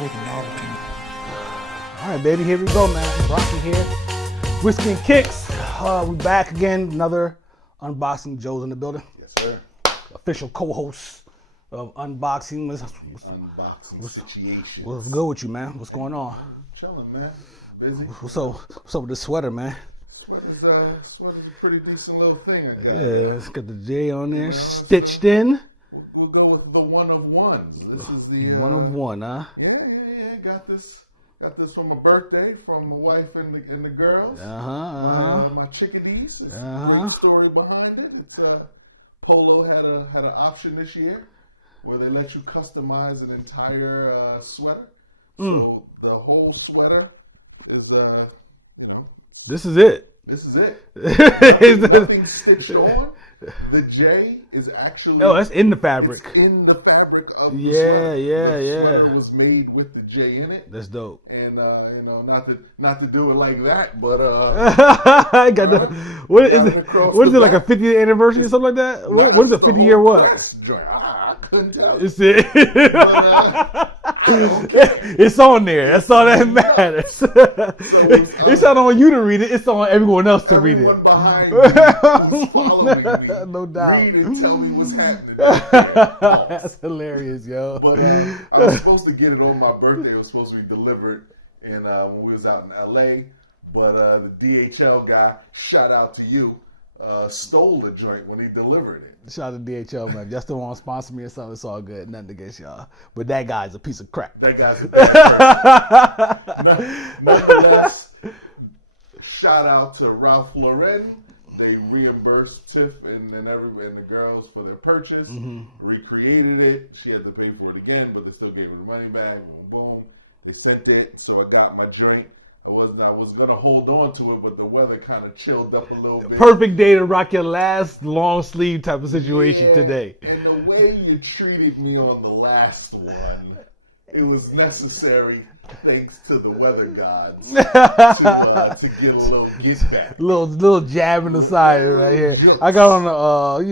for the novelty. All right, baby, here we go, man. Brocky here. Whiskey and Kicks. We back again. Another unboxing. Joe's in the building. Yes, sir. Official co-host of unboxing. Unboxing situation. What's good with you, man? What's going on? Chilling, man. Busy. What's up with this sweater, man? Sweater's a pretty decent little thing, I guess. Yeah, it's got the J on there, stitched in. We'll go with the one of ones. This is the One of one, huh? Yeah. Got this for my birthday from my wife and the girls. My chickadees. The story behind it. Polo had an option this year where they let you customize an entire sweater. So the whole sweater is This is it. This is it. Nothing stitched on. The J is actually. Oh, that's in the fabric. It's in the fabric of the sweater. The sweater was made with the J in it. That's dope. And not to do it like that, but I got the. What is it? Like a 50th anniversary or something like that? What is a 50-year what? I couldn't tell. It's it. It's on there. That's all that matters. It's not on you to read it. It's on everyone else to read it. Everyone behind me who's following me. No doubt. Read and tell me what's happening. That's hilarious, yo. But I was supposed to get it on my birthday. It was supposed to be delivered when we was out in LA. But the DHL guy, shout out to you, stole the joint when he delivered it. Shout out to DHL, man. Just don't want to sponsor me or something. It's all good. Nothing against y'all. But that guy's a piece of crap. That guy's a piece of crap. Nonetheless, shout out to Ralph Lauren. They reimbursed Tiff and the girls for their purchase. Recreated it. She had to pay for it again, but they still gave her the money back. Boom, boom. They sent it, so I got my drink. I was gonna hold on to it, but the weather kind of chilled up a little bit. Perfect day to rock your last long sleeve type of situation today. And the way you treated me on the last one, it was necessary, thanks to the weather gods, to get a little get back. Little jab in the side right here. I got on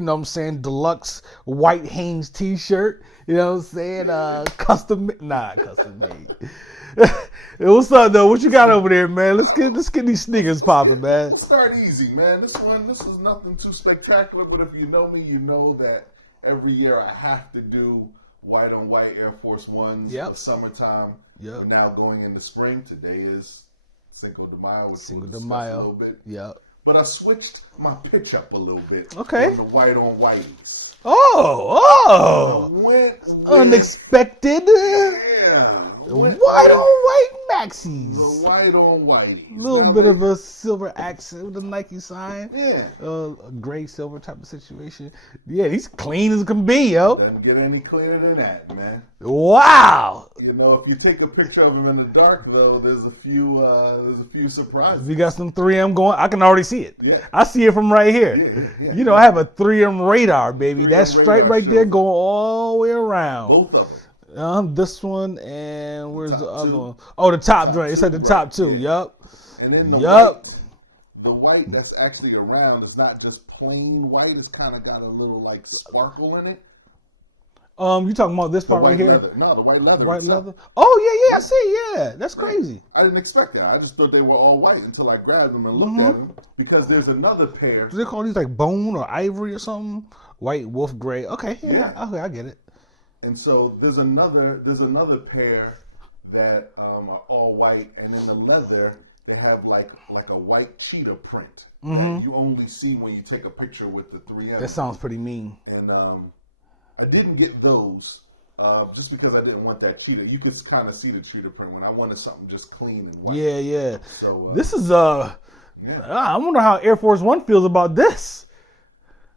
deluxe white Hanes t-shirt. You know what I'm saying? Custom made. What's up though? What you got over there, man? Let's get these sneakers popping, man. We'll start easy, man. This is nothing too spectacular, but if you know me, you know that every year I have to do white on white Air Force Ones for summertime. We're now going into spring. Today is Cinco de Mayo. Cinco de Mayo. A little bit. Yep. But I switched my pitch up a little bit. Okay. From the white on whites. Unexpected. Yeah. White on white maxis. The white on white. A little bit of a silver accent with a Nike sign. Yeah. A gray silver type of situation. Yeah, he's clean as can be, yo. Doesn't get any cleaner than that, man. Wow. You know, if you take a picture of him in the dark, though, there's a few surprises. If you got some 3M going, I can already see it. Yeah. I see it from right here. Yeah. You know, I have a 3M radar, baby. 3M that stripe radar right there going all the way around. Both of them. This one and where's the other two. one? Oh, the top joint. It's at the top too. Yeah. Yup. And then the white that's actually around, it's not just plain white. It's kind of got a little like sparkle in it. You talking about this part right here? Leather. No, the white leather. White leather. Oh yeah, I see. Yeah, that's crazy. I didn't expect that. I just thought they were all white until I grabbed them and looked at them. Because there's another pair. Do they call these like bone or ivory or something? White, wolf, gray. Okay, yeah. Okay, I get it. And so there's another pair that are all white, and in the leather they have like a white cheetah print that you only see when you take a picture with the 3M. That sounds pretty mean. And I didn't get those just because I didn't want that cheetah. You could kind of see the cheetah print when I wanted something just clean and white. Yeah. So this is I wonder how Air Force One feels about this.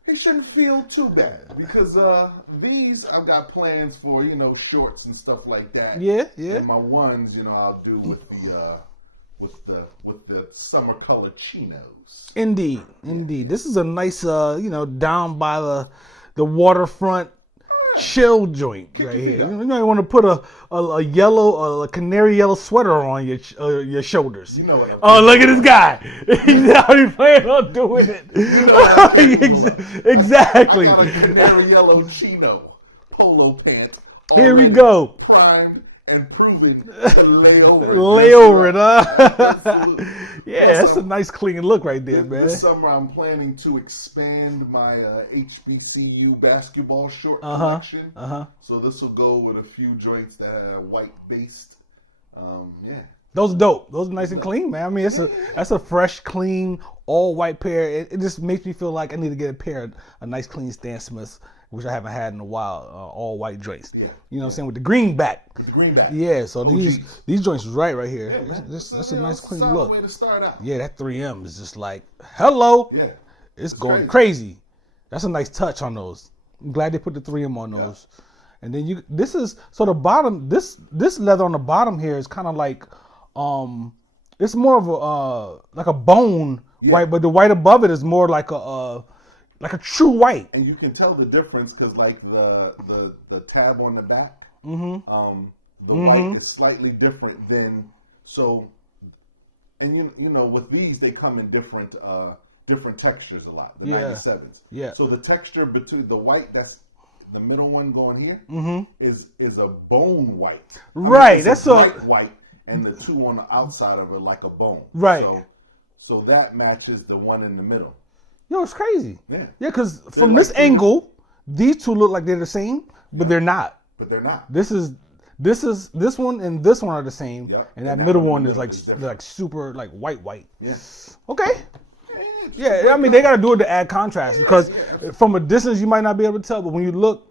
He shouldn't feel too bad because these I've got plans for, shorts and stuff like that. Yeah. And my ones, I'll do with the summer color chinos. Indeed. This is a nice down by the waterfront chill joint right here. You might want to put a yellow, a canary yellow sweater on your shoulders. You know what? Look at this guy. He's already planning on doing it. Exactly. I got a canary yellow chino polo pants. Here we go. Primed and proving to lay over it. Lay over it, huh? Absolutely. Yeah, that's a nice clean look right there, man. This summer, I'm planning to expand my HBCU basketball short collection. So this will go with a few joints that are white based. Yeah. Those are dope. Those are nice and clean, man. I mean, that's a fresh, clean, all white pair. It just makes me feel like I need to get a pair of a nice, clean Stan Smiths, which I haven't had in a while. All white joints. Yeah. You know what I'm saying, with the green back. With the green back. Yeah. So these joints is right here. Yeah, that's a nice, clean solid look. way to start out. Yeah, that 3M is just like hello. Yeah. It's going crazy. That's a nice touch on those. I'm glad they put the 3M on those. Yeah. And then this is so the bottom. This leather on the bottom here is kind of like. It's more of a like a bone white, but the white above it is more like a true white. And you can tell the difference because like the tab on the back, the white is slightly different than so. And you know with these they come in different textures a lot. The 97s. Yeah. So the texture between the white that's the middle one going here is a bone white. Right. I mean, that's a white. And the two on the outside of it like a bone. Right. So that matches the one in the middle. Yo, it's crazy. Yeah. Yeah, because from this angle, these two look like they're the same, but they're not. But they're not. This one and this one are the same. Yep. And that middle one is like super like white. Yeah. Okay. Yeah, I mean they gotta do it to add contrast because from a distance you might not be able to tell, but when you look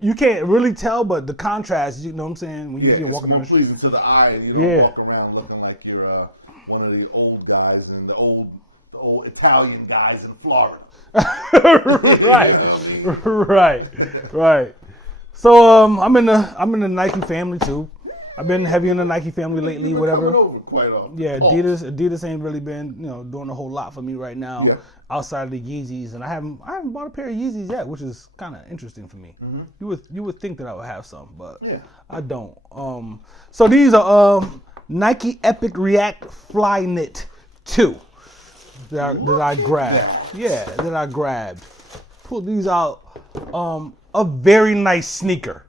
you can't really tell, but the contrast, you know what I'm saying? When you're walking down the street. Pleasing to the eye. You don't walk around looking like you're one of the old guys and the old Italian guys in Florida. Right. So I'm in the Nike family too. I've been heavy in the Nike family lately, whatever. Quite often. Yeah, Adidas ain't really been, doing a whole lot for me right now. Yeah. Outside of the Yeezys, and I haven't bought a pair of Yeezys yet, which is kind of interesting for me. Mm-hmm. You would think that I would have some, but I don't. So these are Nike Epic React Flyknit 2 that I grabbed. Yeah, that I grabbed. Pulled these out. A very nice sneaker.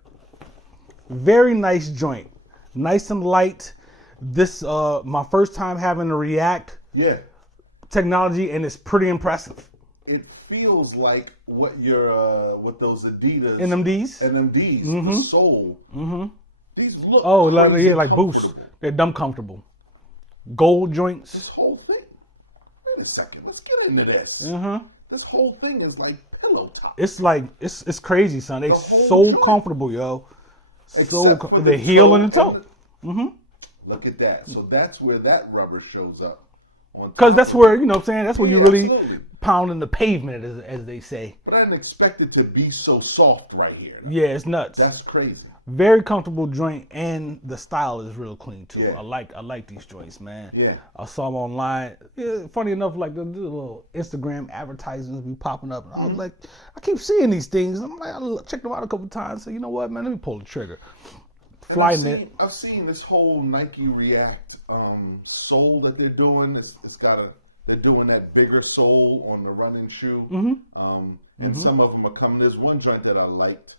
Very nice joint. Nice and light. This my first time having a React. Yeah. Technology, and it's pretty impressive. It feels like what those Adidas NMDs, the sole. These look like Boost. They're dumb comfortable. Gold joints. This whole thing. Wait a second. Let's get into this. This whole thing is like pillow top. It's like it's crazy, son. They're so comfortable, yo. So the heel and the toe. Look at that. So that's where that rubber shows up. Because that's where, you know what I'm saying, that's where you really pounding the pavement, as they say. But I didn't expect it to be so soft right here. Yeah, it's nuts. That's crazy. Very comfortable joint, and the style is real clean too. Yeah. I like these joints, man. Yeah. I saw them online. Yeah, funny enough, like the little Instagram advertisements be popping up, and I was like, I keep seeing these things. I'm like, I checked them out a couple times. So you know what, man, let me pull the trigger. Flyknit. I've seen this whole Nike React sole that they're doing. They're doing that bigger sole on the running shoe, and some of them are coming. There's one joint that I liked.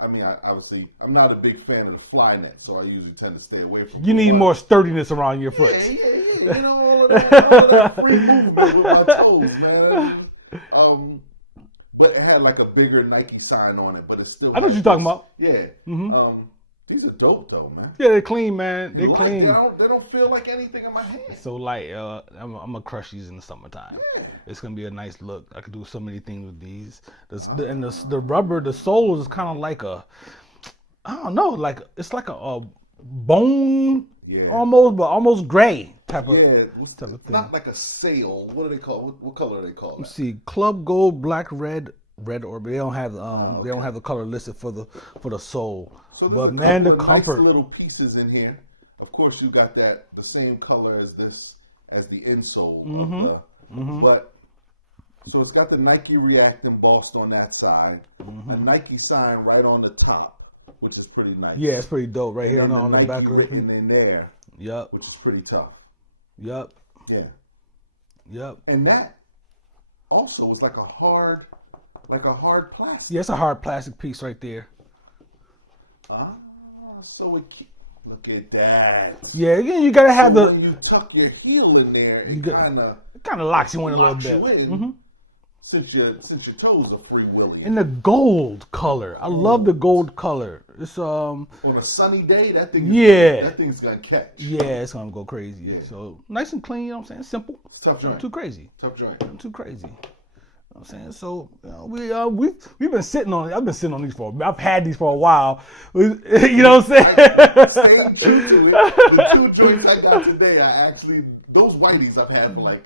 I mean, I'm not a big fan of the Flyknit, so I usually tend to stay away from it. You need more sturdiness around your foot. Yeah. You know, all of that free movement with my toes, man. But it had like a bigger Nike sign on it, but it's still. I know what you're talking about. Yeah. These are dope though, man. Yeah, they're clean, man. They're clean. They don't feel like anything in my hand. So light. I'm gonna crush these in the summertime. Yeah. It's gonna be a nice look. I could do so many things with these. The rubber, the sole is kind of like I don't know, like it's like a bone, almost, but almost gray type of thing. Not like a sail. What do they call? What color do they call that? Let's see, club gold, black, red orbit. They don't have they don't have the color listed for the sole. So but man, the comfort. Nice little pieces in here. Of course, you got the same color as the insole. But so it's got the Nike React embossed on that side, a Nike sign right on the top, which is pretty nice. Yeah, it's pretty dope right here on the Nike back of it. Written in there. Yep. Which is pretty tough. Yep. Yeah. Yep. And that also is like a hard plastic. Yeah, it's a hard plastic piece right there. So Look at that. Yeah, you gotta have when you tuck your heel in there, it kind of locks you in a little bit. Mm-hmm. Since your toes are free willing. And the gold color, I love the gold color. It's on a sunny day, that thing's gonna catch. Yeah, it's gonna go crazy. Yeah. So nice and clean. You know what I'm saying? Simple. Tough joint. Not too crazy. Tough joint. Not too crazy. You know what I'm saying? So we've been sitting on it. I've been sitting on these I've had these for a while. You know what I'm saying? Staying true to it. The 2 joints I got today, those whiteys I've had for like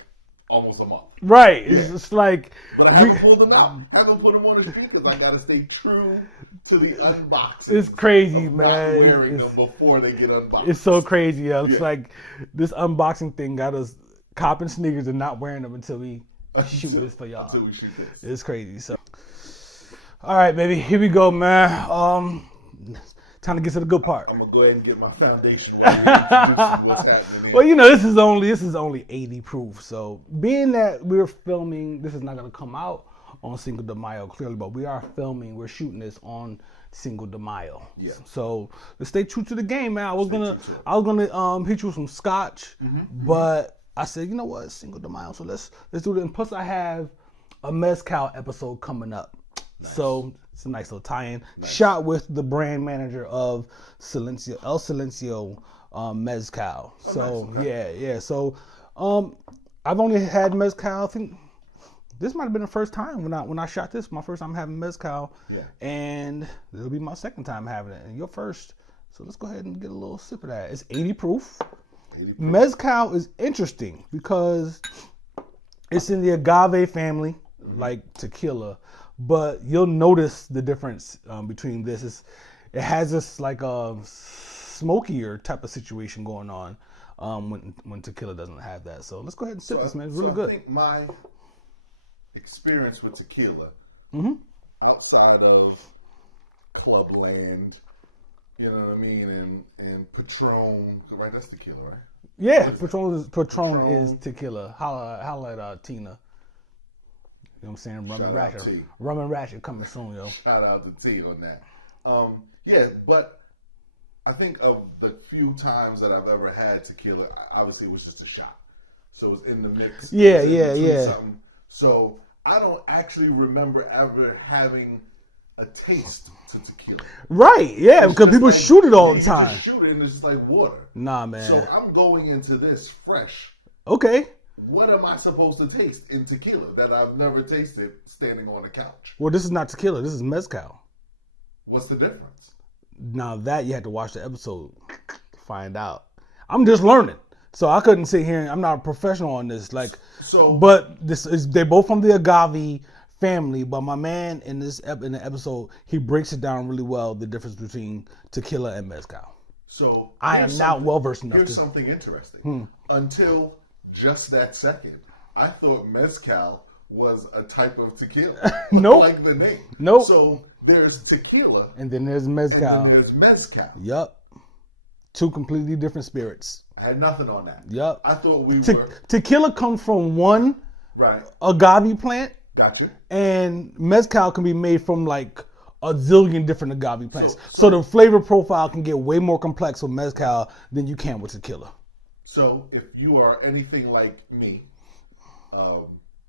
almost a month. Right. It's just like. But I haven't pulled them out. Haven't put them on the street because I got to stay true to the unboxing. It's crazy, man. Not wearing them before they get unboxed. It's so crazy. Yeah. It's like this unboxing thing got us copping sneakers and not wearing them until we shoot this for y'all. Until we shoot this. It's crazy. So, all right, baby. Here we go, man. Time to get to the good part. I'm gonna go ahead and get my foundation ready and introduce what's happening here. Well, you know, this is only 80 proof. So, being that we're filming, this is not gonna come out on Cinco de Mayo clearly, but we're shooting this on Cinco de Mayo. Yeah. So let's stay true to the game, man. I was gonna hit you with some scotch, but I said, you know what, it's Cinco de Mayo, so let's do it. And plus, I have a mezcal episode coming up. Nice. So it's a nice little tie-in. Nice. Shot with the brand manager of El Silencio Mezcal. Oh, so nice. Okay. Yeah. So I've only had mezcal. I think this might have been the first time when I shot this. My first time having mezcal. Yeah. And it'll be my second time having it. And your first. So let's go ahead and get a little sip of that. It's 80 proof. 80 proof. Mezcal is interesting because it's in the agave family, like tequila. But you'll notice the difference between this. It has this like a smokier type of situation going on when tequila doesn't have that. So let's go ahead and sip this, man. It's really good. I think my experience with tequila, outside of Clubland, you know what I mean, and Patron, right? That's tequila, right? Yeah, Patron is tequila. Holla at Tina. You know what I'm saying? Rum and Ratchet coming soon, yo. Shout out to T on that. Yeah, but I think of the few times that I've ever had tequila, obviously it was just a shot. So it was in the mix. Yeah. Something. So I don't actually remember ever having a taste to tequila. Right, yeah, because people shoot it all the time. Just shoot it and it's just like water. Nah, man. So I'm going into this fresh. Okay. What am I supposed to taste in tequila that I've never tasted standing on a couch? Well, this is not tequila. This is mezcal. What's the difference? Now that you had to watch the episode to find out. I'm just learning, so I couldn't sit here. I'm not a professional on this. But they're both from the agave family. But my man in the episode, he breaks it down really well, the difference between tequila and mezcal. So I am not well versed enough. Here's something interesting. Until just that second, I thought mezcal was a type of tequila. Nope. Like the name. Nope. So there's tequila. And then there's mezcal. And then there's mezcal. Yup. 2 completely different spirits. I had nothing on that. Yup. I thought were... Tequila comes from one agave plant. Gotcha. And mezcal can be made from like a zillion different agave plants. So the flavor profile can get way more complex with mezcal than you can with tequila. So if you are anything like me,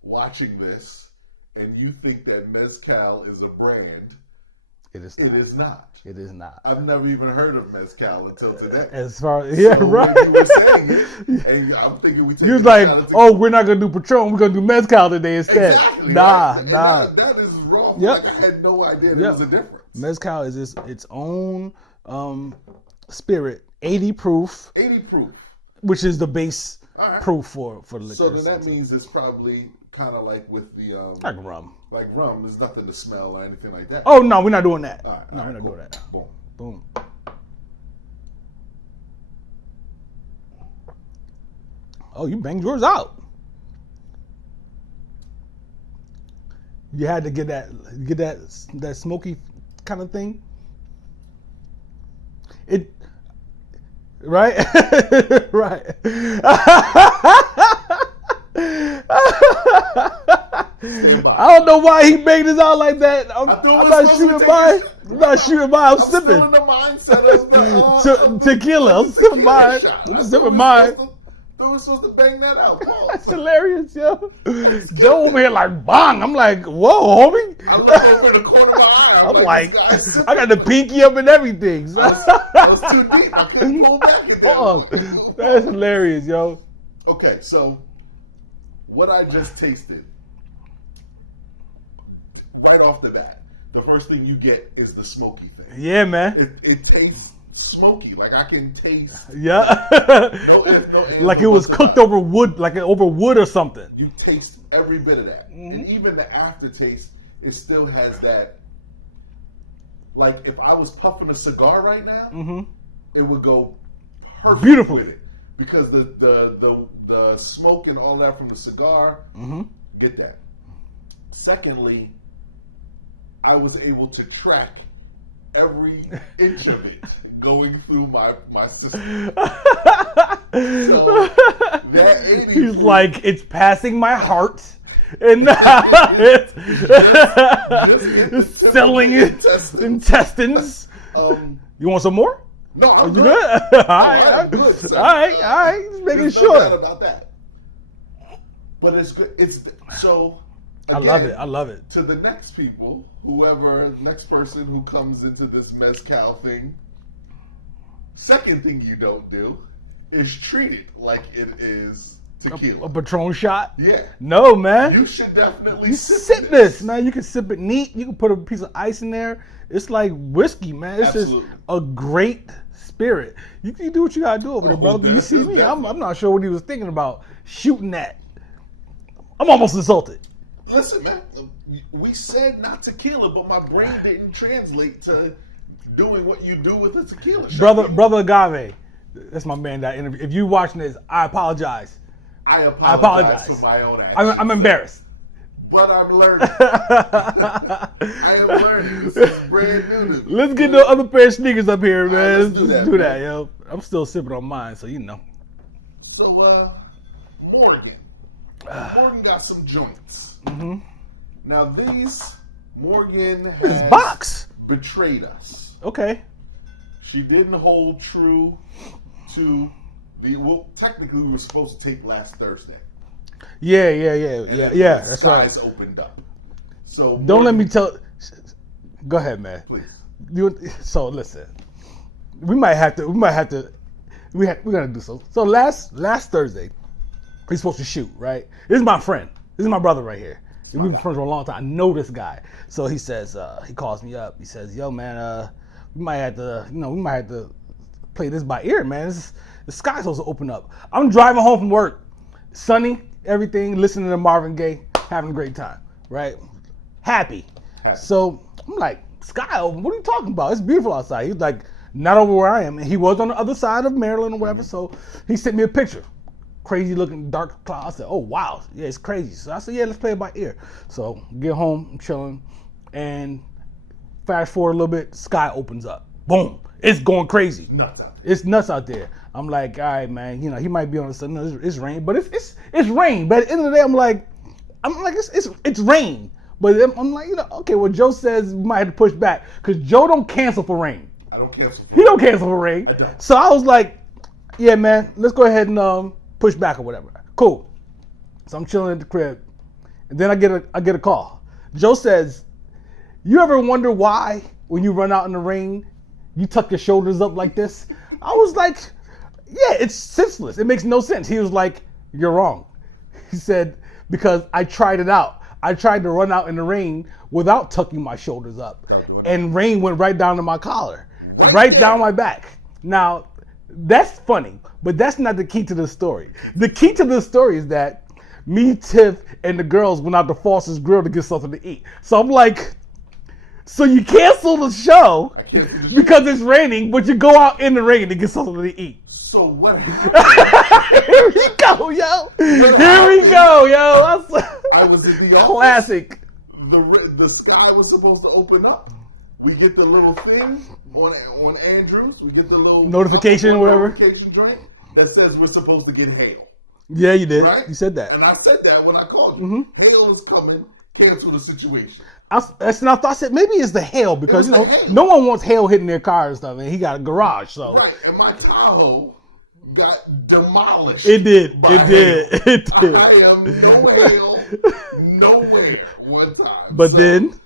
watching this, and you think that mezcal is a brand, it is not. It is not. It is not. I've never even heard of mezcal until today. As far as right. When you were saying it, and I'm thinking we take. He was like, "Oh, we're not gonna do Patron. We're gonna do mezcal today instead." Exactly. Nah. That is wrong. Yep. Like I had no idea there was a difference. Mezcal is its own spirit, 80 proof. 80 proof. Which is the base proof for the liquor. So then that means it's probably kind of like with the like rum. Like rum, there's nothing to smell or anything like that. Oh no, we're not doing that. We're not doing that. Boom. Oh, you banged yours out. You had to get that smoky kind of thing. Right? Right. I don't know why he made this out like that. I'm not shooting by. sipping. I'm not shooting mine. I'm sipping. Still in the mindset of the Tequila. I'm sipping mine. I'm sipping mine. We're supposed to bang that out. That's hilarious, yo. Joe over here like bang. I'm like, whoa, homie. I look over in the corner of my eye. I'm like I got the pinky up and everything. So. I was too deep. I couldn't pull back in there. That's hilarious, yo. Okay, so what I just tasted, right off the bat, the first thing you get is the smoky thing. Yeah, man. It tastes smoky. Like I can taste. Yeah. No ifs, no ands, like it was cooked over wood, like over wood or something. You taste every bit of that, and even the aftertaste, it still has that. Like if I was puffing a cigar right now, it would go perfect beautifully with it because the smoke and all that from the cigar, get that. Secondly, I was able to track every inch of it going through my system. So that 80 he's like, it's passing my heart. And it's settling intestines. You want some more? No, I'm you good. All right, good, sir. all right. Just making There's sure. no doubt about that. But it's good. It's so. Again, I love it. To the next people, next person who comes into this mezcal thing, second thing you don't do is treat it like it is tequila. A Patron shot? Yeah. No, man. You should definitely You sip this, man. You can sip it neat. You can put a piece of ice in there. It's like whiskey, man. It's Absolutely. just a great spirit. You can do what you gotta do over there, brother. You see me? I'm not sure what he was thinking about shooting that. I'm almost insulted. Listen, man, we said not tequila, but my brain didn't translate to doing what you do with a tequila shot. Brother Agave, that's my man that interview. If you watching this, I apologize. I apologize for my own actions. I'm embarrassed. But I'm learning. I am learning. This is brand new to me. Let's get the other pair of sneakers up here, man. Let's do that, yo. I'm still sipping on mine, so you know. So, Morgan. Morgan got some joints. Now Morgan has box betrayed us. Okay. She didn't hold true to technically we were supposed to take last Thursday. Yeah. The That's right. skies opened up. So don't let me tell. Go ahead, man. Please. So listen, we're gonna do so. So last Thursday, we're supposed to shoot, right? This is my friend. This is my brother right here. We've been friends for a long time. I know this guy. So he says, he calls me up. He says, yo, man, we might have to play this by ear, man. The sky's supposed to open up. I'm driving home from work, sunny, everything, listening to Marvin Gaye, having a great time, right? Happy. So I'm like, sky open? What are you talking about? It's beautiful outside. He's like, not over where I am. And he was on the other side of Maryland or whatever. So he sent me a picture. Crazy looking dark cloud. I said, oh wow, yeah, it's crazy. So I said, yeah, let's play it by ear. So get home, I'm chilling, and fast forward a little bit, sky opens up. Boom, it's going crazy. Nuts out there. It's nuts out there. I'm like, all right, man, he might be on the sun. No, it's rain, but it's rain. But at the end of the day, I'm like, it's rain. But I'm like, okay, well, Joe says we might have to push back because Joe don't cancel for rain. I don't cancel. He don't cancel for rain. I don't. So I was like, yeah, man, let's go ahead and push back or whatever. Cool. So I'm chilling at the crib, and then I get a call. Joe says, "You ever wonder why when you run out in the rain, you tuck your shoulders up like this?" I was like, "Yeah, it's senseless. It makes no sense." He was like, "You're wrong." He said, "Because I tried it out. I tried to run out in the rain without tucking my shoulders up, and rain went right down to my collar, right down my back." Now, that's funny, but that's not the key to the story. The key to the story is that me, Tiff, and the girls went out to Foster's Grill to get something to eat. So I'm like, so you cancel the show because it's raining, but you go out in the rain to get something to eat. So what? Here we go, yo. Here we go, yo. I was in the classic. The sky was supposed to open up. We get the little thing on Andrews. We get the little notification or whatever. Notification joint that says we're supposed to get hail. Yeah, you did. Right? You said that. And I said that when I called you. Mm-hmm. Hail is coming. cancel the situation. I said maybe it's the hail because It was the hail. no one wants hail hitting their car and stuff, and he got a garage, so Right, and my Tahoe got demolished. it did. by It did. hail. It did. I am no hail, nowhere one time. But then,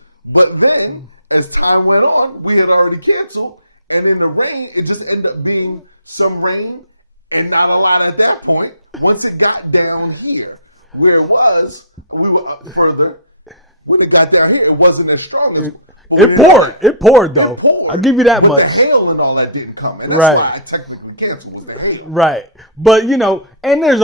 as time went on, we had already canceled, and in the rain, it just ended up being some rain and not a lot at that point. Once it got down here, where it was, we were up further. When it got down here, it wasn't as strong as it poured. It poured though. It poured. I give you that but much. The hail and all that didn't come, and that's Right. why I technically canceled was the hail. Right. But and there's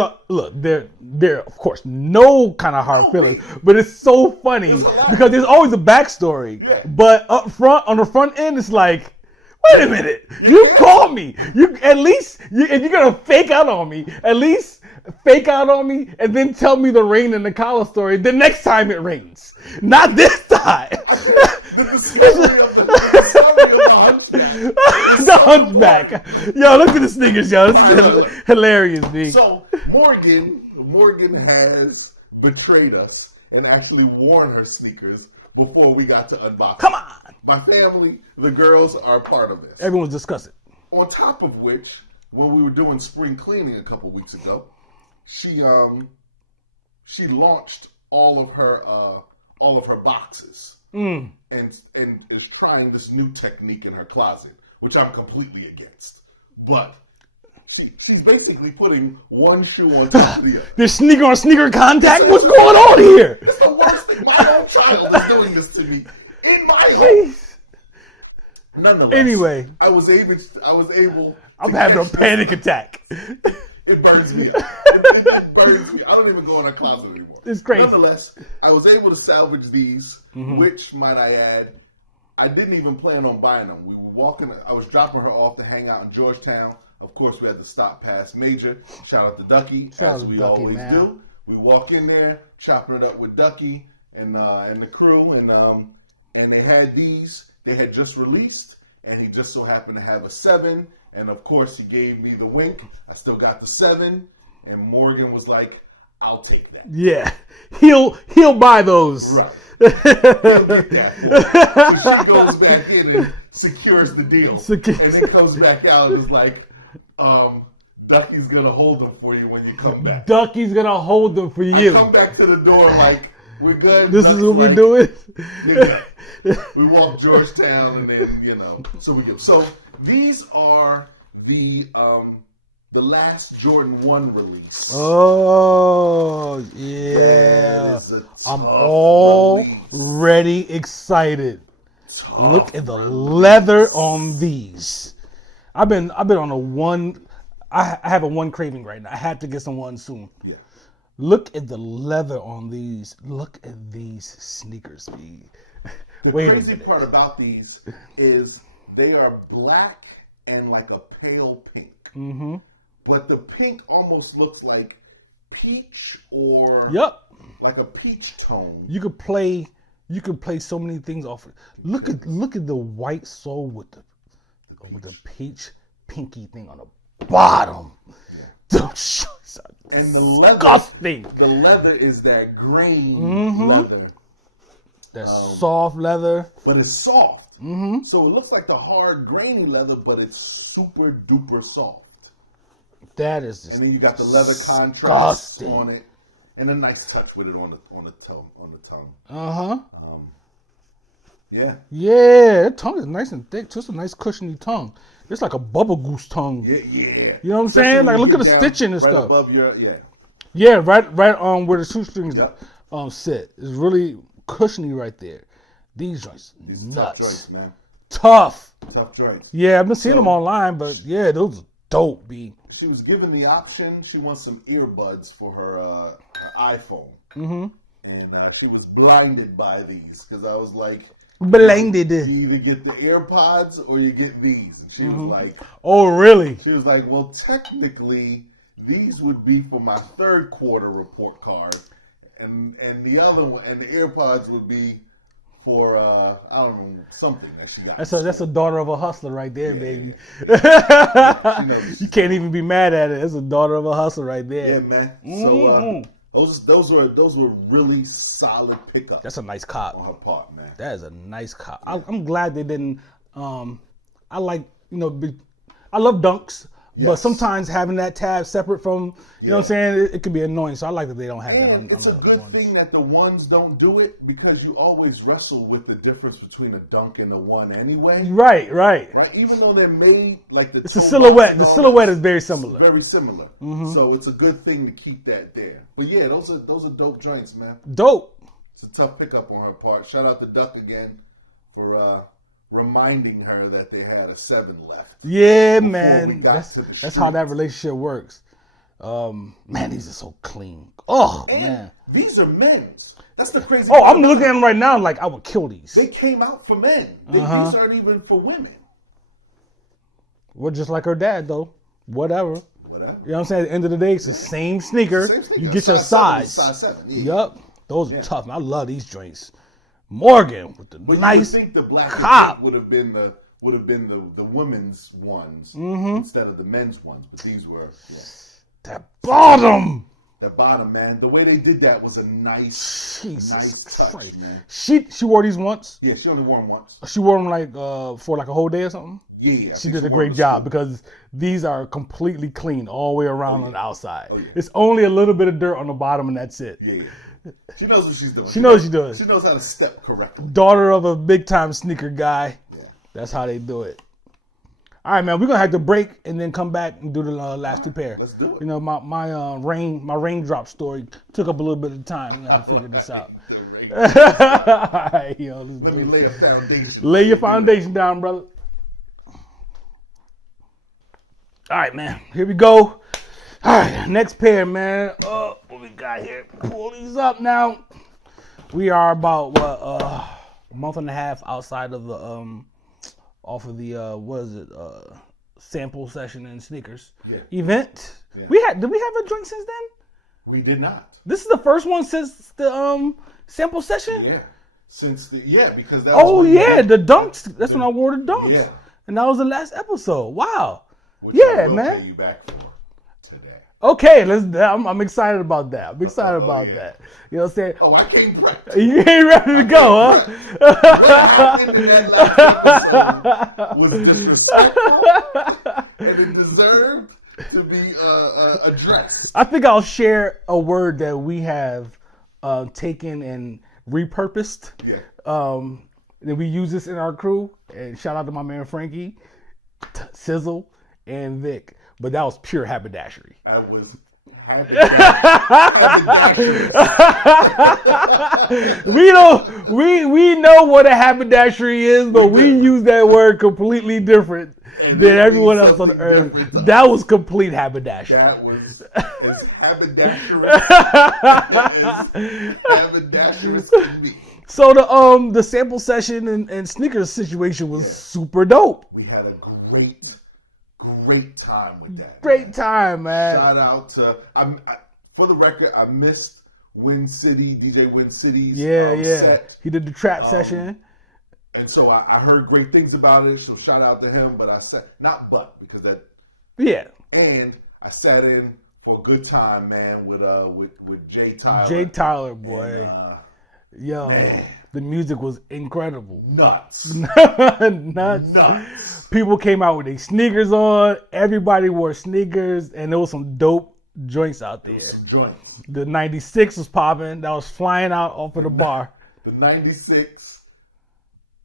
there of course no kind of hard feelings, but it's so funny because there's always a backstory. Yeah. But up front, on the front end, it's like, wait a minute, you called me. You at least if you're gonna fake out on me, at least fake out on me and then tell me the rain and the collar story the next time it rains. Not this time. The discovery of the hunchback. The hunchback. Yo, look at the sneakers, yo. This is hilarious, B. So Morgan has betrayed us and actually worn her sneakers before we got to unbox. Come on. My family, the girls, are part of this. Everyone's discussing. On top of which, when we were doing spring cleaning a couple weeks ago, she launched all of her boxes and is trying this new technique in her closet, which I'm completely against. But she's basically putting one shoe on top of the other. There's sneaker on sneaker contact. What's going on here? It's the worst thing. My own child is doing this to me in my home. Nonetheless, Anyway, I was able. I'm having a panic attack. It burns me up. It burns me. I don't even go in a closet anymore. It's crazy. Nonetheless, I was able to salvage these, which, might I add, I didn't even plan on buying them. We were walking. I was dropping her off to hang out in Georgetown. Of course, we had to stop past Major. Shout out to Ducky, as we always do. We walk in there, chopping it up with Ducky and the crew, and they had these. They had just released, and he just so happened to have a 7. And of course, he gave me the wink. I still got the 7, and Morgan was like, "I'll take that." Yeah, he'll buy those. Right. He'll get that. So she goes back in and secures the deal, and then comes back out and is like, "Ducky's gonna hold them for you when you come back." Ducky's gonna hold them for you. I come back to the door like, "We're good." This is what we're doing. We walk Georgetown, and then so we get. So these are the last Jordan 1 release. Oh yeah, I'm already excited. Look at the leather on these. I've been on a one. I have a one craving right now. I had to get some one soon. Yeah. Look at the leather on these. Look at these sneakers, B. The crazy part about these is they are black and like a pale pink. Mm-hmm. But the pink almost looks like peach or like a peach tone. You could play so many things off it. Look at the white sole with the peach pinky thing on the bottom. And the leather, disgusting. The leather is that grain leather. That soft leather. But it's soft. Mm-hmm. So it looks like the hard grainy leather, but it's super duper soft. That is just and then you got the leather contrast on it. And a nice touch with it on the tongue. Uh-huh. Yeah. Yeah, that tongue is nice and thick. Just a nice cushiony tongue. It's like a bubble goose tongue. Yeah. You know what I'm saying? Like look at the stitching and right stuff. Above your Yeah, right where the shoestrings sit. It's really cushiony right there. These joints nuts. Tough joints, man. Tough joints. Yeah, I've been seeing them online, but yeah, those are dope, B. She was given the option. She wants some earbuds for her iPhone. Mm-hmm. And she was blinded by these because I was like, blinded. You either get the AirPods or you get these. And she was like, oh, really? She was like, well, technically, these would be for my third quarter report card. And the other one, and the AirPods would be for I don't know, something that she got. That's a daughter of a hustler right there, baby. You can't even be mad at it. That's a daughter of a hustler right there. Yeah, man. So Those were really solid pickups. That's a nice cop. On her part, man. That is a nice cop. I'm glad they didn't. I like, I love dunks, but sometimes having that tab separate from, you know what I'm saying, it can be annoying. So I like that they don't have that. And it's a good thing that the ones don't do it, because you always wrestle with the difference between a dunk and a one anyway. Right. Even though they're made like it's a silhouette. The silhouette is very similar. Very similar. Mm-hmm. So it's a good thing to keep that there. But yeah, those are dope joints, man. Dope. It's a tough pickup on her part. Shout out to Duck again for reminding her that they had a 7 left. Yeah, man. That's how that relationship works. Man, these are so clean. Oh, and man. These are men's. That's the crazy part. I'm looking at them right now like I would kill these. They came out for men. These aren't even for women. Well, just like her dad, though. Whatever. You know what I'm saying? At the end of the day, it's the same sneaker. You get your size. Size 7. Yeah. Yup. Those are tough. I love these joints. Morgan with the nice you would think the black cop would have been the women's ones instead of the men's ones, but these were that bottom. That bottom, man. The way they did that was a nice touch, Christ. Man. She wore these once. Yeah, she only wore them once. She wore them for like a whole day or something. Yeah, she did a great job because these are completely clean all the way around on the outside. It's only a little bit of dirt on the bottom, and that's it. Yeah. She knows what she's doing. She knows what she's doing. She knows how to step correctly. Daughter of a big time sneaker guy. Yeah. That's how they do it. All right, man. We're gonna have to break and then come back and do the last two pair. Let's do it. My raindrop story took up a little bit of time. We gotta figure this out. All right, let's Let me lay a foundation. Lay your foundation down, brother. All right, man. Here we go. All right, next pair, man. What we got here? Pull these up now. We are about a month and a half outside of the off of the sample session and sneakers event. Yeah. Did we have a joint since then? We did not. This is the first one since the sample session. Yeah, because that. The dunks. That's when I wore the dunks. Yeah, and that was the last episode. Wow. Which I will man. Pay you back for today. Okay, I'm excited about that. I'm excited about that. You know what I'm saying? Oh, I came prepped. You ain't ready to go, huh? What happened in that last episode was disrespectful, and it deserved to be addressed. I think I'll share a word that we have taken and repurposed. Yeah. And we use this in our crew. And shout out to my man Frankie, Sizzle, and Vic. But that was pure haberdashery. I was we know what a haberdashery is, but we use that word completely different than everyone else on the earth. That was complete haberdashery. That was as haberdashery as haberdashery can be. So the sample session and sneakers situation was super dope. We had a great time with that. Great time, man. Shout out to for the record, I missed DJ Win City's set. He did the trap session. And so I heard great things about it, so shout out to him, but I said because that. Yeah. And I sat in for a good time, man, with Jay Tyler. Jay Tyler, boy. And, man. The music was incredible. Nuts. People came out with their sneakers on. Everybody wore sneakers, and there was some dope joints out there. Some joints. The 96 was popping. That was flying out off of the bar. The 96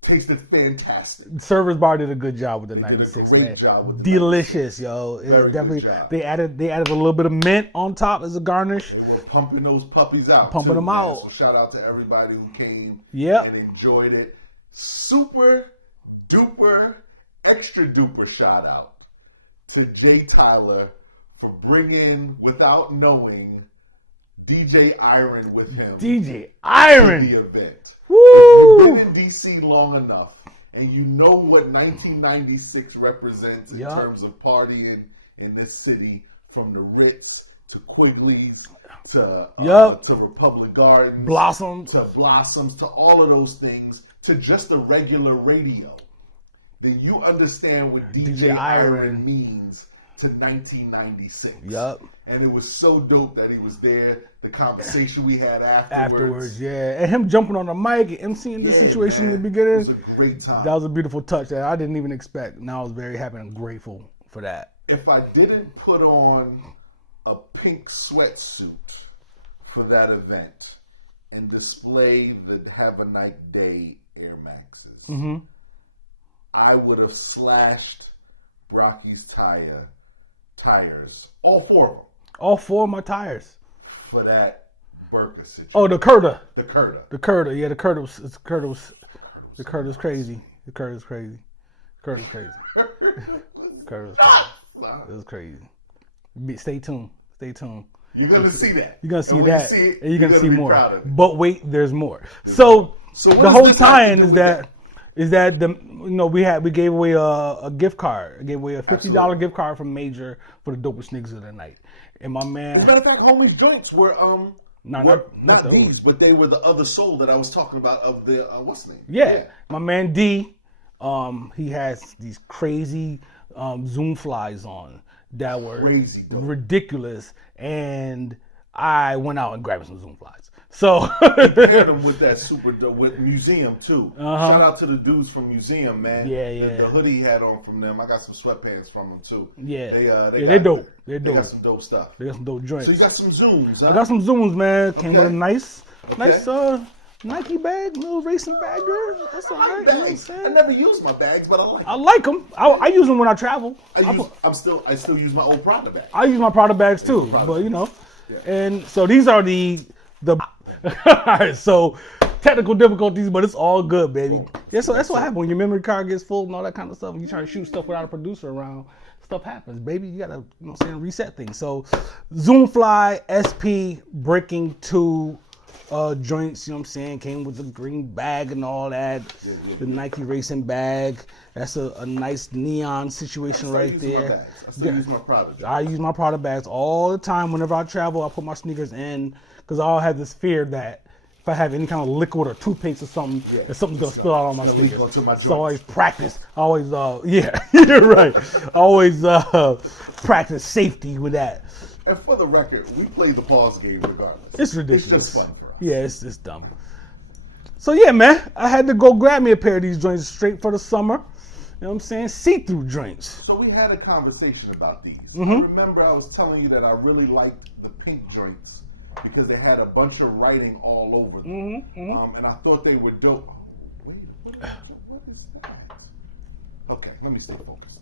tasted fantastic. Servers Bar did a good job with the 96, did a great job with the delicious, 96. Yo. It was definitely good job. They added a little bit of mint on top as a garnish. They were pumping those puppies out. Pumping them out. So shout out to everybody who came and enjoyed it. Super duper, extra duper shout out to Jay Tyler for bringing, without knowing, DJ Iron with him. DJ Iron! To the event. Woo! If you've been in DC long enough and you know what 1996 represents in terms of partying in this city, from the Ritz to Quigley's to Republic Gardens, Blossoms to all of those things, to just a regular radio, then you understand what DJ Iron means to 1996. Yup. And it was so dope that he was there. The conversation we had Afterwards, yeah. And him jumping on the mic and emceeing the situation in the beginning. It was a great time. That was a beautiful touch that I didn't even expect. And I was very happy and grateful for that. If I didn't put on a pink sweatsuit for that event and display the Have a Night Day Air Maxes, I would have slashed Brocky's tires, all 4 of them. All 4 of my tires. For that Burka situation. Oh, the Curta. The Curta. Yeah, the Curta was crazy. The Curta was crazy. The Curta was crazy. It was crazy. Stay tuned. You're gonna see that. You're gonna see and that, you see it, and you're gonna see more. Proud of it. But wait, there's more. So the whole tie-in is that we gave away a gift card. I gave away a $50 gift card from Major for the dopest sneakers of the night. And my man, as a matter of fact, homie's joints were not those. these, but they were the other soul that I was talking about of the what's the name? Yeah, my man D. He has these crazy Zoom flies on that were crazy dope. Ridiculous, and I went out and grabbed some Zoom flies. So paired them with that super dope with Museum too. Uh-huh. Shout out to the dudes from Museum, man. Yeah. The hoodie he had on from them. I got some sweatpants from them too. Yeah, they're dope. They got some dope stuff. They got some dope joints. So you got some Zooms. Huh? I got some Zooms, man. Came with a nice Okay. Nike bag, little racing bag there. That's all right. You know what I'm Bags. saying? I never use my bags, but I like them. I like them. I use them when I travel. I still use my old Prada bag. I use my Prada bags too, but you know. Yeah. And so these are the Alright, so technical difficulties, but it's all good, baby. Yeah, so that's what happens when your memory card gets full and all that kind of stuff. When you try to shoot stuff without a producer around, stuff happens, baby. You gotta, reset things. So Zoomfly SP Breaking 2 joints, came with the green bag and all that. The Nike racing bag. That's a nice neon situation right there. I still use my Prada. I use my Prada bags all the time. Whenever I travel, I put my sneakers in because I have this fear that if I have any kind of liquid or toothpaste or something, that something's gonna spill out on my sneakers. So I always practice. I always, you're right. I always practice safety with that. And for the record, we play the pause game regardless. It's ridiculous. It's just fun for us. Yeah, it's dumb. So yeah, man, I had to go grab me a pair of these joints straight for the summer. You know what I'm saying? See-through joints. So we had a conversation about these. Mm-hmm. I remember I was telling you that I really liked the pink joints because they had a bunch of writing all over them. Mm-hmm. And I thought they were dope. Wait, what is that? Okay, let me stay focused.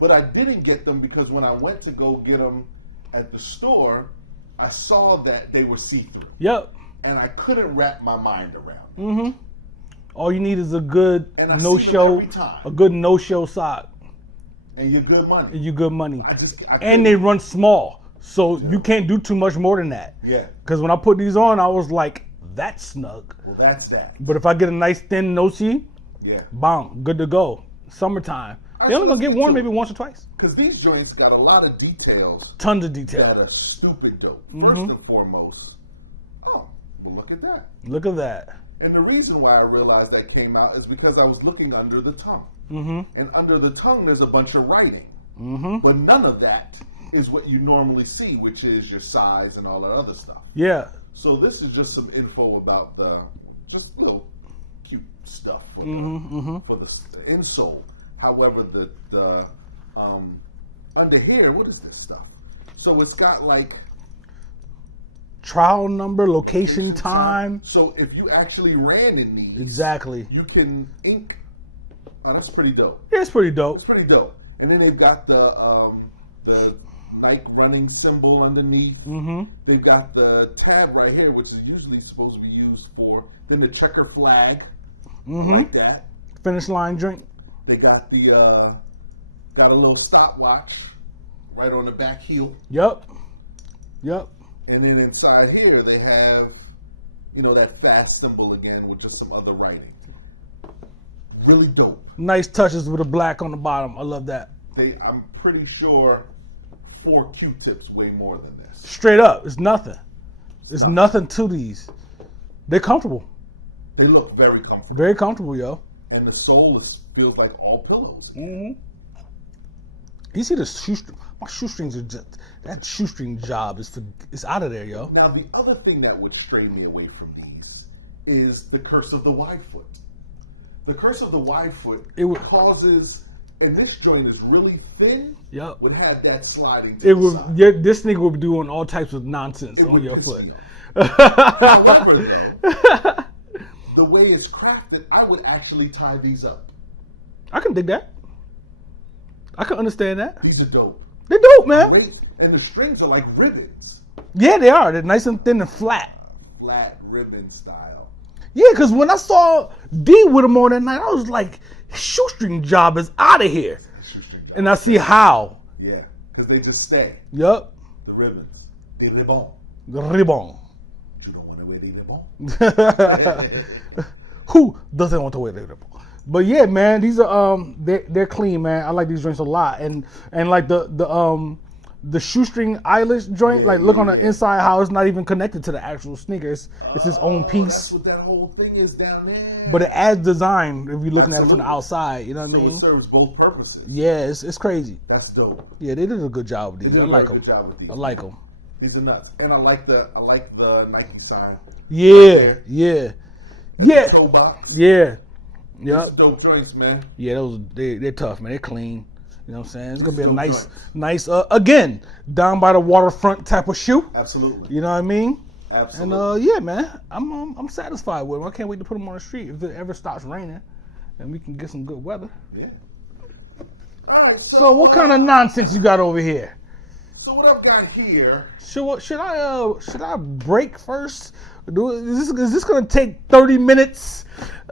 But I didn't get them because when I went to go get them at the store, I saw that they were see-through. Yep. And I couldn't wrap my mind around it. Mm-hmm. All you need is a good no-show, a good no-show sock. And you're good money. And you good money. I and they run small, so you can't do too much more than that. Yeah. Because when I put these on, I was like, that's snug. Well, that's that. But if I get a nice thin no-see, yeah, bam, good to go. Summertime. They're only gonna get worn maybe once or twice. Because these joints got a lot of details. Tons of detail. That are stupid dope. First and foremost, well, look at that. Look at that. And the reason why I realized that came out is because I was looking under the tongue. And under the tongue, there's a bunch of writing. But none of that is what you normally see, which is your size and all that other stuff. Yeah. So this is just some info about just little cute stuff for the insole. However, the under here, what is this stuff? So it's got like trial number, location, time. So if you actually ran in these, exactly, you can ink. Oh, that's pretty dope. Yeah, it's pretty dope. It's pretty dope. And then they've got the Nike running symbol underneath. They've got the tab right here, which is usually supposed to be used for. Then the checker flag, like that. Finish line drink. They got the got a little stopwatch right on the back heel. Yep. And then inside here they have, that fast symbol again with just some other writing. Really dope. Nice touches with a black on the bottom. I love that. I'm pretty sure 4 Q-tips way more than this. Straight up, it's nothing. There's nothing to these. They're comfortable. They look very comfortable. Very comfortable, yo. And the sole feels like all pillows. You see the shoe strap. My shoestrings are just that shoestring job is out of there, yo. Now, the other thing that would stray me away from these is the curse of the wide foot. The curse of the wide foot causes, and this joint is really thin. Yep. Would have that sliding. It would. This nigga would be doing all types of nonsense on your foot. However, though, the way it's crafted, I would actually tie these up. I can dig that. I can understand that. These are dope. They're dope, man. Great. And the strings are like ribbons. Yeah, they are. They're nice and thin and flat. Flat ribbon style. Yeah, because when I saw D with him on that night, I was like, shoestring job is out of here. And I see how. Yeah, because they just stay. Yup. The ribbons. Des ribbons. The ribbon. You don't want to wear des ribbons. Who doesn't want to wear the ribbon? But yeah, man, these are they're clean, man. I like these joints a lot, and like the shoestring eyelash joint, like look on the inside how it's not even connected to the actual sneakers. It's its own piece. That's what that whole thing is down there. But it adds design if you're looking at it from the outside. You know what I mean? It serves both purposes. Yeah, it's crazy. That's dope. Yeah, they did a good job with these. I like them. I like them. These are nuts, and I like the Nike sign. Yeah, yeah, yeah, Toe box. yeah. Yep. Dope joints, man. Yeah, they're tough, man. They're clean. You know what I'm saying? It's gonna be a nice, joints. Again, down by the waterfront type of shoe. Absolutely. You know what I mean? Absolutely. And yeah, man, I'm satisfied with them. I can't wait to put them on the street if it ever stops raining, and we can get some good weather. Yeah. All right. So what kind of nonsense you got over here? So what I've got here? Should I break first? Is this gonna take 30 minutes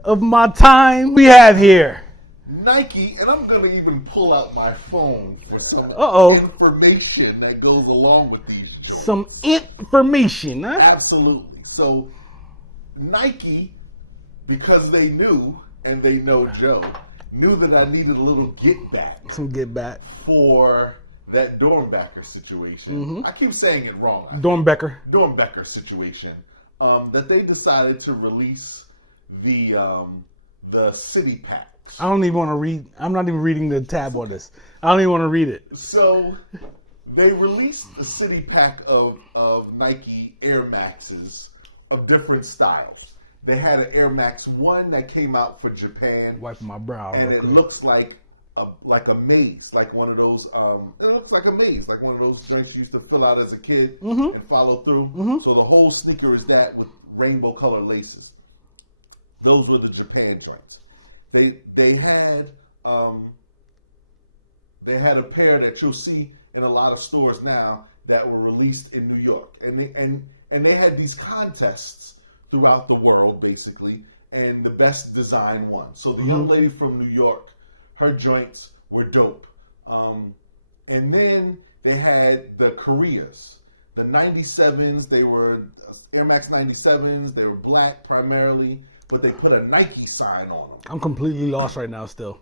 of my time we have here? Nike, and I'm gonna even pull out my phone for some information that goes along with these joints. Some information, huh? Absolutely. So Nike, because they knew, and they know Joe, knew that I needed a little get back. Some get back for that Dornbecker situation. Mm-hmm. I keep saying it wrong. Dornbecker situation. That they decided to release the city pack. I don't even want to read. I'm not even reading the tab on this. I don't even want to read it. So they released the city pack of Nike Air Maxes of different styles. They had an Air Max 1 that came out for Japan. Wiping my brow. And it looks like a maze, like one of those. It looks like a maze, like one of those drinks you used to fill out as a kid and follow through. Mm-hmm. So the whole sneaker is that with rainbow color laces. Those were the Japan joints. They had a pair that you'll see in a lot of stores now that were released in New York, and they had these contests throughout the world basically, and the best design won. So the young lady from New York, her joints were dope. And then they had the Koreas, the 97s. They were Air Max 97s. They were black primarily, but they put a Nike sign on them. I'm completely lost right now still.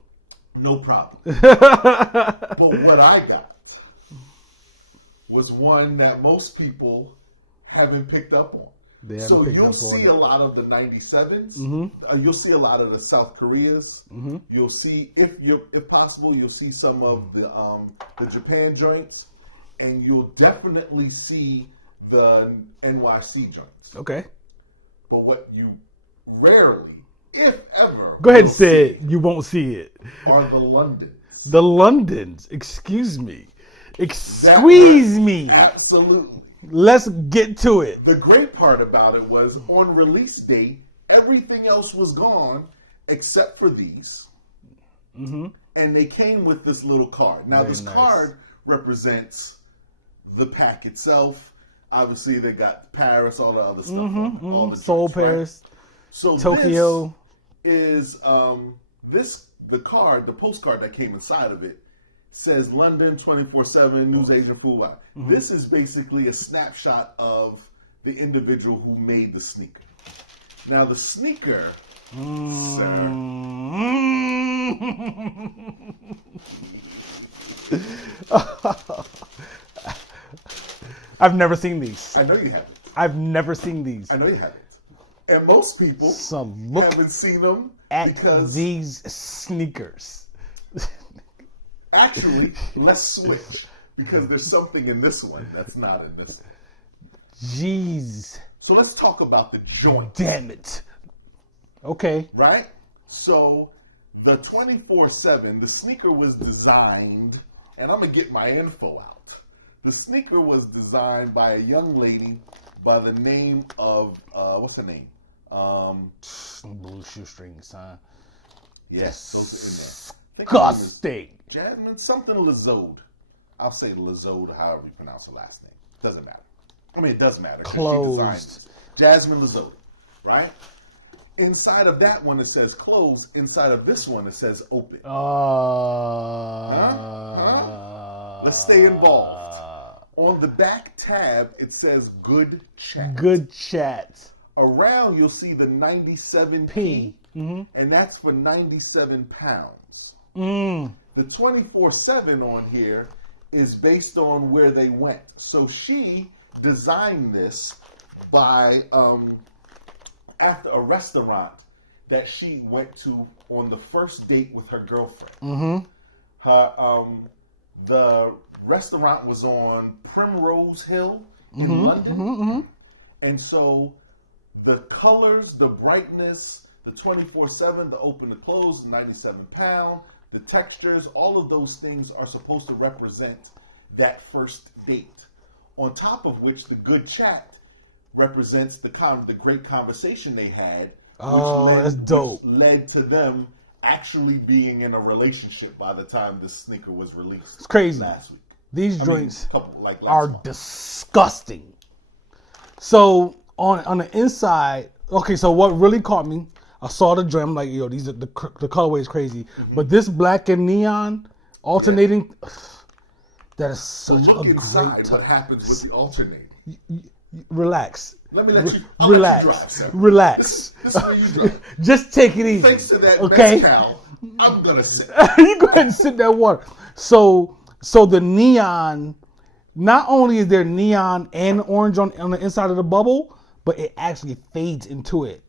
No problem. But what I got was one that most people haven't picked up on. So you'll see a lot of the 97s. Mm-hmm. You'll see a lot of the South Koreas. Mm-hmm. You'll see, if possible, you'll see some of the Japan joints, and you'll definitely see the NYC joints. Okay. But what you rarely, if ever, go ahead and say it. You won't see it. Are the Londons? The Londons. Excuse me. Squeeze me. Absolutely. Let's get to it. The great part about it was on release date, everything else was gone except for these. Mm-hmm. And they came with this little card. Now, this card represents the pack itself. Obviously, they got Paris, all the other stuff. Mm-hmm, all the Seoul, trips, Paris, right? So Tokyo. This is the card, the postcard that came inside of it. Says London 24/7 news agent food. Mm-hmm. This is basically a snapshot of the individual who made the sneaker. Now the sneaker, sir. I've never seen these. I know you haven't. I've never seen these. I know you haven't. And most people haven't seen them because these sneakers. Actually, let's switch. because there's something in this one that's not in this one. Jeez. So let's talk about the joint. Damn it. Okay. Right? So the 24/7, the sneaker was designed, and I'm going to get my info out. The sneaker was designed by a young lady by the name of, what's her name? Blue shoestrings, son. Yes, those are in there. Disgusting. Jasmine, something Lazode. I'll say Lazode, however you pronounce her last name. Doesn't matter. I mean, it does matter. Closed. Jasmine Lazode, right? Inside of that one, it says closed. Inside of this one, it says open. Let's stay involved. On the back tab, it says good chat. Good chat. Around, you'll see the 97p, and that's for 97 pounds. The 24/7 on here is based on where they went. So she designed this by after a restaurant that she went to on the first date with her girlfriend. Her the restaurant was on Primrose Hill in London, and so the colors, the brightness, the 24/7, the open to close, 97 pound, the textures, all of those things are supposed to represent that first date. On top of which, the good chat represents the great conversation they had. That's dope. Which led to them actually being in a relationship by the time this sneaker was released. It's crazy. Last week. These joints last are month. disgusting. So on the inside, okay, so what really caught me, I saw the joint, I'm like, yo, these are the colorway is crazy. But this black and neon alternating, that is such look a inside great what happens with the alternating. Relax. Let me let you. Relax. Let you drive, sir. Relax. This is where you drive. Just take it easy. Thanks to that okay? mezcal, I'm gonna sit. You go ahead and sip that water. So the neon, not only is there neon and orange on the inside of the bubble, but it actually fades into it.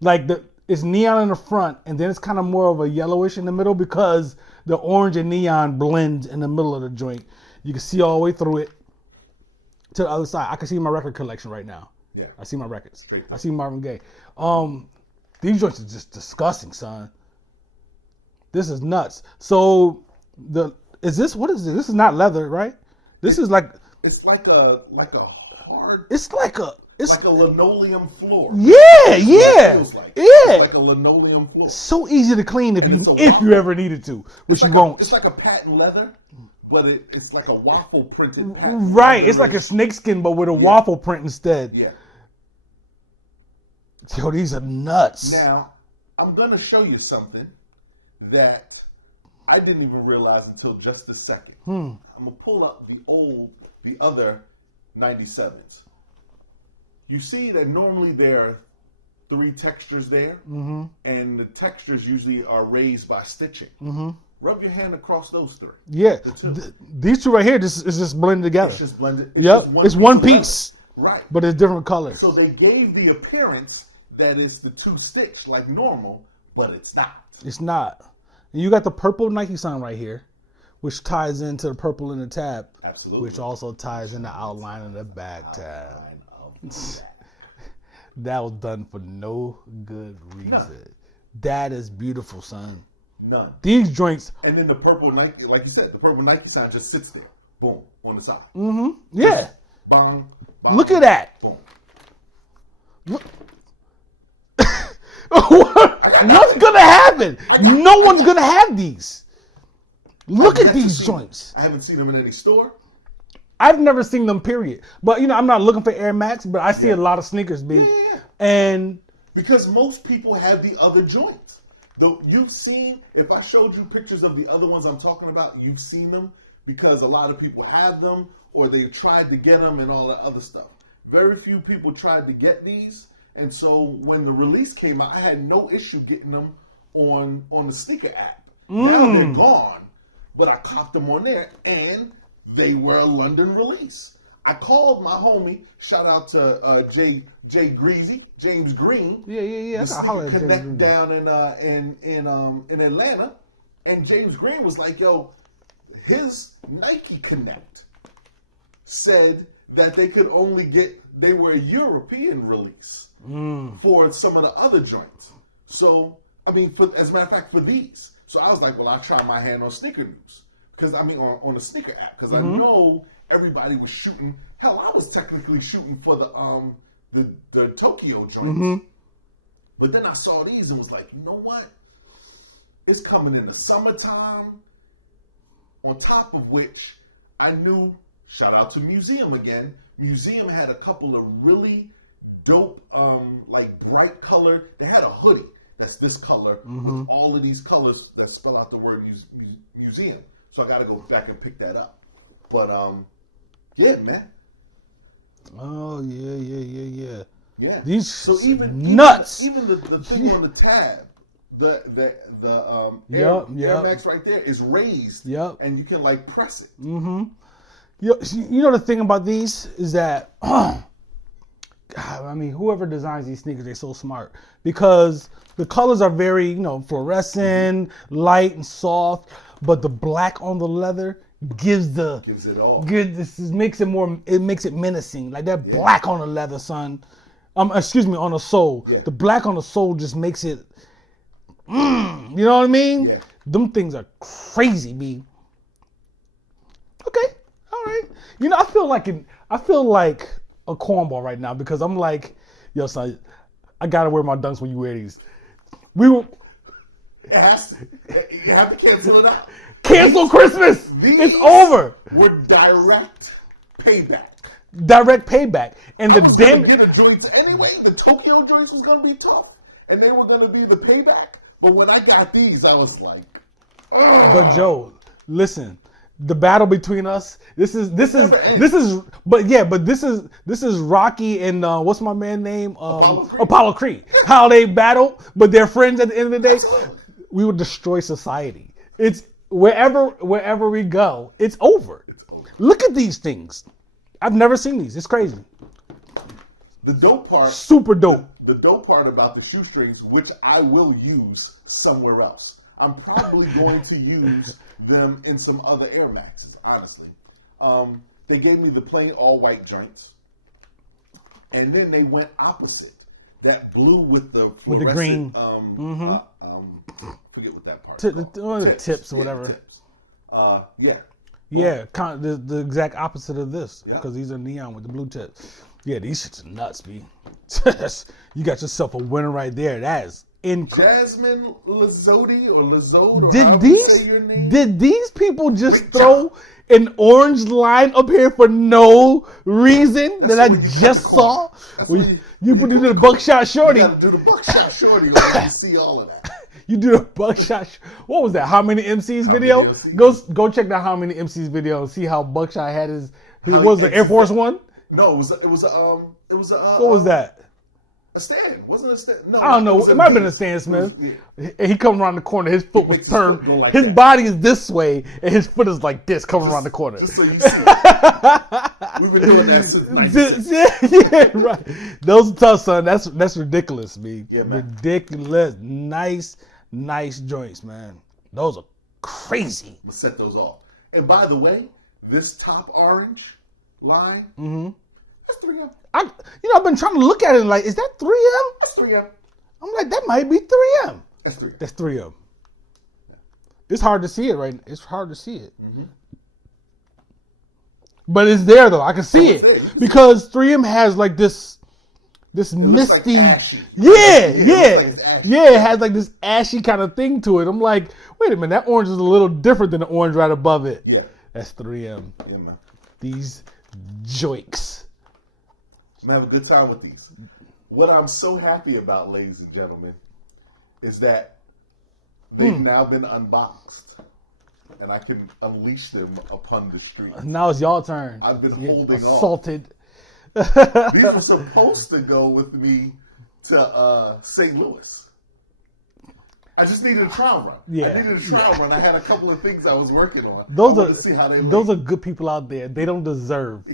Like it's neon in the front, and then it's kind of more of a yellowish in the middle because the orange and neon blend in the middle of the joint. You can see all the way through it to the other side. I can see my record collection right now. Yeah. I see my records. I see Marvin Gaye. These joints are just disgusting, son. This is nuts. So what is this? This is not leather, right? This is like it's like a hard. It's like a linoleum floor. Yeah. It feels like. Yeah. It's like a linoleum floor. So easy to clean if you ever needed to, which you won't. It's like a patent leather, but it's like a waffle printed patent. Right. It's like a snakeskin, but with a waffle print instead. Yeah. Yo, these are nuts. Now, I'm gonna show you something that I didn't even realize until just a second. I'm gonna pull up the other 97s. You see that normally there are 3 textures there, and the textures usually are raised by stitching. Rub your hand across those 3. Yeah, these 2 right here, this is just blended together. It's just blended. It's one piece, right? But it's different colors. So they gave the appearance that it's the 2 stitch like normal, but it's not. It's not. And you got the purple Nike sign right here, which ties into the purple in the tab. Absolutely. Which also ties in the outline of the back tab. That was done for no good reason. None. That is beautiful, son. None. These joints. And then the purple Nike, like you said, the purple Nike sign just sits there. Boom. On the side. Yeah. Just bang, bang, look at that. Boom. Look. What's gonna happen? No one's gonna have these. Look at these joints. I haven't seen them in any store. I've never seen them, period. But I'm not looking for Air Max, but I see a lot of sneakers, B. Yeah. And because most people have the other joints. You've seen, if I showed you pictures of the other ones I'm talking about, you've seen them because a lot of people have them or they tried to get them and all that other stuff. Very few people tried to get these. And so when the release came out, I had no issue getting them on the sneaker app. Now they're gone, but I copped them on there, and they were a London release. I called my homie. Shout out to James Green. Yeah. The Sneaker Connect down in Atlanta, and James Green was like, "Yo, his Nike Connect said that they could only they were a European release for some of the other joints. So, I mean, as a matter of fact, for these. So I was like, well, I'll try my hand on Sneaker News. Because, I mean, on the sneaker app. Because I know everybody was shooting. Hell, I was technically shooting for the Tokyo joints. But then I saw these and was like, you know what? It's coming in the summertime. On top of which, I knew, shout out to Museum again. Museum had a couple of really dope, like bright color. They had a hoodie that's this color with all of these colors that spell out the word museum. So I got to go back and pick that up. But yeah, man. Oh yeah. Yeah. These so even nuts. Even the thing on the tab, the Air Max right there is raised. Yep. And you can like press it. You know the thing about these is that, God, I mean, whoever designs these sneakers, they're so smart because the colors are very, fluorescent, light and soft, but the black on the leather gives it all. Makes it menacing. Like that black on the leather, son. On the sole. Yeah. The black on the sole just makes it. You know what I mean? Yeah. Them things are crazy, B. Okay. All right. I feel like a cornball right now because I'm like, yo, son, I gotta wear my dunks when you wear these. You have to cancel it out. Cancel Christmas. It's over. We're direct payback. And the damn get a joints anyway. The Tokyo joints was gonna be tough, and they were gonna be the payback. But when I got these, I was like, ugh. But Joe, listen. The battle between us. This is Rocky and what's my man name? Apollo Creed. How they battle, but they're friends at the end of the day. Absolutely. We would destroy society. It's wherever we go, it's over. Look at these things. I've never seen these. It's crazy. The dope part. Super dope. The dope part about the shoestrings, which I will use somewhere else. I'm probably going to use them in some other Air Maxes, honestly. They gave me the plain all-white joints. And then they went opposite. That blue with the fluorescent... With the green. Forget what that part is. Tips or whatever. Tips. Yeah. Yeah, kind of the exact opposite of this. Because these are neon with the blue tips. Yeah, these shits are nuts, B. You got yourself a winner right there. That is Jasmine Lazzotti or Lazzotte, or did these people just throw an orange line up here for no reason that I just saw? You put the buckshot shorty. You gotta do the buckshot shorty like you see all of that. You do the buckshot. What was that? How many MCs video? Go check that How Many MCs video and see how Buckshot had his. What was the Air Force One? No, it was a. What was that? A stand, wasn't it a stand? No, I don't know. It might have been a Stan Smith. He come around the corner. His foot was turned. His body is this way, and his foot is like this, coming around the corner. Just so you see it. We've been doing that since 1996. Yeah, right. Those are tough, son. That's ridiculous, me. Yeah, man. Ridiculous. Nice joints, man. Those are crazy. Let's set those off. And by the way, this top orange line, that's 3M. I've been trying to look at it like, is that 3M? That's 3M. I'm like, that might be 3M. That's 3M. That's 3M. Yeah. It's hard to see it right now. It's hard to see it. But it's there though. I can see it. Because 3M has like this misty. Like it has like this ashy kind of thing to it. I'm like, wait a minute, that orange is a little different than the orange right above it. Yeah. That's 3M. Yeah, man. These joints. I'm gonna have a good time with these. What I'm so happy about, ladies and gentlemen, is that they've now been unboxed. And I can unleash them upon the street. Now it's y'all turn. I've been holding assaulted. These were supposed to go with me to St. Louis. I just needed a trial run. Yeah. I needed a trial run. I had a couple of things I was working on. Those are good people out there. They don't deserve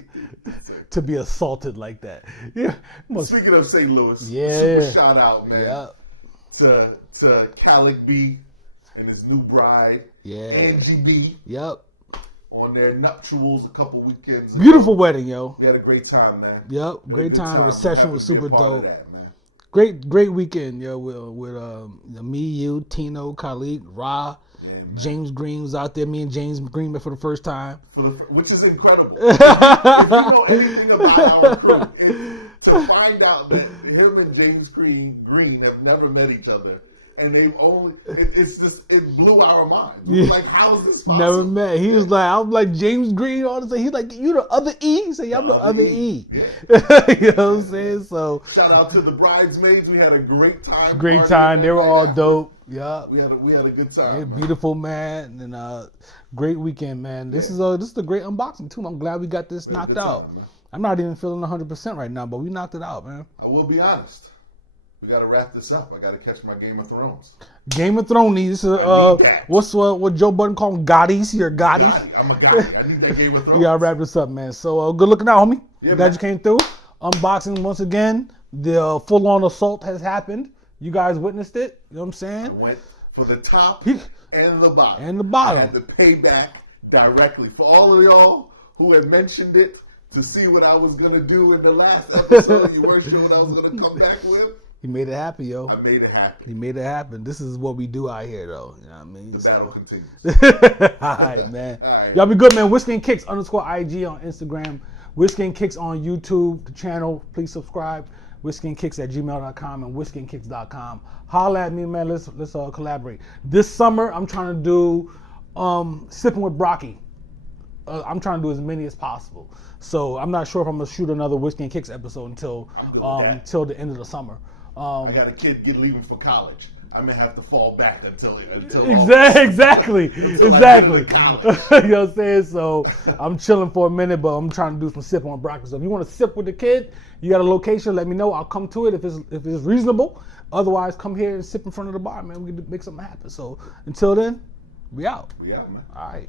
to be assaulted like that. Yeah. Speaking of St. Louis, super shout out, man. Yep. To Calic B and his new bride, Angie B. Yep. on their nuptials a couple weekends ago. Beautiful wedding, yo. We had a great time, man. Yep, great time. Reception was super dope. That, man. Great weekend, yo. With me, you, Tino, Khalid, Ra, James Green was out there. Me and James Green met for the first time, which is incredible. If you know anything about our crew, to find out that him and James Green have never met each other. And they've only, it blew our minds. We were like, how is this possible? Never met. He was like, I'm like, James Green, all this. He's like, you the other E? He said, yeah, I'm the other E. Yeah. You know what I'm saying? So, shout out to the bridesmaids. We had a great time. Great time. They were all dope. Yeah. We had a good time. Yeah, beautiful, man. And great weekend, man. This is a great unboxing, too. I'm glad we got this knocked out. I'm not even feeling 100% right now, but we knocked it out, man. I will be honest. We got to wrap this up. I got to catch my Game of Thrones. Game of Thrones. This is what Joe Budden called Gotties. Your Gotties. I'm a Gotti. I need that Game of Thrones. We got to wrap this up, man. So good looking out, homie. Yeah, glad you came through. Unboxing once again. The full-on assault has happened. You guys witnessed it. You know what I'm saying? I went for the top and the bottom. And the bottom. I had to pay back directly. For all of y'all who had mentioned it to see what I was going to do in the last episode, you weren't sure what I was going to come back with. He made it happen, yo. I made it happen. He made it happen. This is what we do out here, though. You know what I mean? The battle continues. All right, man. All right. Y'all be good, man. Whiskey and Kicks _IG on Instagram. Whiskey and Kicks on YouTube, the channel. Please subscribe. whiskeyandkicks@gmail.com and whiskeyandkicks.com. Holla at me, man. Let's collaborate. This summer, I'm trying to do Sipping with Brocky. I'm trying to do as many as possible. So I'm not sure if I'm going to shoot another Whiskey and Kicks episode until the end of the summer. I got a kid leaving for college. I may have to fall back until exactly. You know what I'm saying? So I'm chilling for a minute, but I'm trying to do some sip on Brocky. So if you want to sip with the kid, you got a location, let me know. I'll come to it if it's reasonable. Otherwise, come here and sip in front of the bar, man. We can make something happen. So until then, we out. We out, man. All right.